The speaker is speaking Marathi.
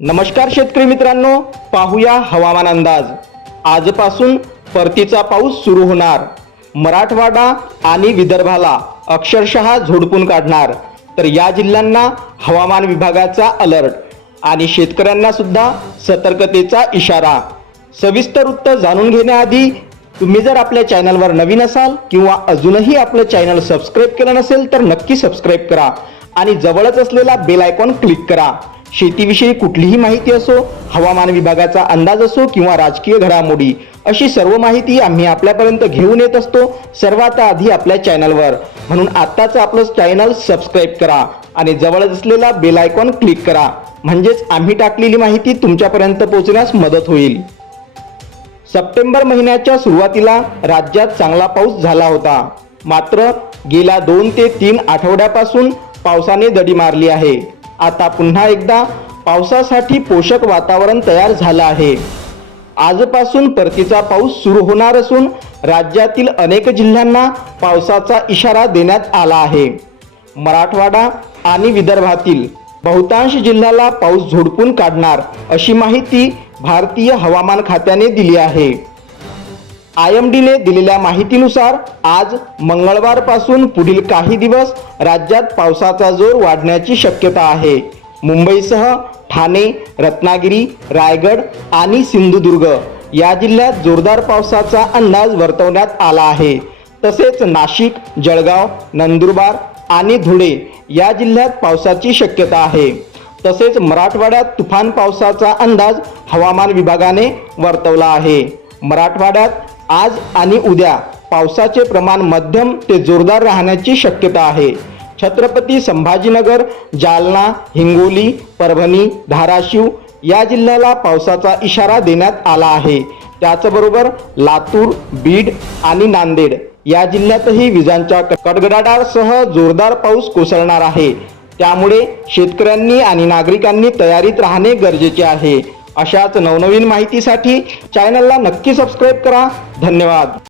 नमस्कार शेतकरी मित्रांनो पाहूया हवामान अंदाज. आजपासून परतीचा पाऊस सुरू होणार. मराठवाडा आणि विदर्भाला अक्षरशः झोडपून काढणार. तर या जिल्ह्यांना हवामान विभागाचा अलर्ट आणि शेतकऱ्यांना सुद्धा सतर्कतेचा इशारा. सविस्तर वृत्त जाणून घेण्याआधी तुम्ही जर आपल्या चॅनलवर नवीन असाल किंवा अजूनही आपलं चॅनल सबस्क्राईब केलं नसेल तर नक्की सबस्क्राईब करा आणि जवळच असलेला बेल आयकॉन क्लिक करा. शेतीविषयी कुठलीही माहिती असो हवामान विभागाचा अंदाज असो किंवा राजकीय घडामोडी अशी सर्व माहिती आम्ही आपल्यापर्यंत घेऊन येत असतो सर्वात आधी आपल्या चॅनलवर. म्हणून आत्ताच आपलं चॅनल सबस्क्राईब करा आणि जवळच असलेला बेल आयकॉन क्लिक करा. म्हणजेच आम्ही टाकलेली माहिती तुमच्यापर्यंत पोहोचण्यास मदत होईल. सप्टेंबर महिन्याच्या सुरुवातीला राज्यात चांगला पाऊस झाला होता. मात्र गेल्या दोन ते तीन आठवड्यापासून पावसाने दडी मारली आहे. आता पुन्हा एकदा पावसासाठी पोषक वातावरण तयार झालं आहे. आजपासून परतीचा पाऊस सुरू होणार असून राज्यातील अनेक जिल्ह्यांना पावसाचा इशारा देण्यात आला आहे. मराठवाडा आणि विदर्भातील बहुतांश जिल्ह्याला पाऊस झोडपून काढणार अशी माहिती भारतीय हवामान खात्याने दिली आहे. आय एम डीने दिलेल्या माहितीनुसार आज मंगळवारपासून पुढील काही दिवस राज्यात पावसाचा जोर वाढण्याची शक्यता आहे. मुंबईसह ठाणे रत्नागिरी रायगड आणि सिंधुदुर्ग या जिल्ह्यात जोरदार पावसाचा अंदाज वर्तवण्यात आला आहे. तसेच नाशिक जळगाव नंदुरबार आणि धुळे या जिल्ह्यात पावसाची शक्यता आहे. तसेच मराठवाड्यात तुफान पावसाचा अंदाज हवामान विभागाने वर्तवला आहे. मराठवाड्यात आज आणि उद्या पावसाचे प्रमाण मध्यम ते जोरदार राहण्याची शक्यता आहे. छत्रपती संभाजीनगर जालना हिंगोली परभणी धाराशिव या जिल्ह्याला पावसाचा इशारा देण्यात आला आहे. त्याचबरोबर लातूर बीड आणि नांदेड या जिल्ह्यातही विजांच्या कडगडाटासह जोरदार पाऊस कोसळणार आहे. त्यामुळे शेतकऱ्यांनी आणि नागरिकांनी तयारीत राहणे गरजेचे आहे. अशाच नवनवीन माहितीसाठी चॅनलला नक्की सबस्क्राईब करा. धन्यवाद.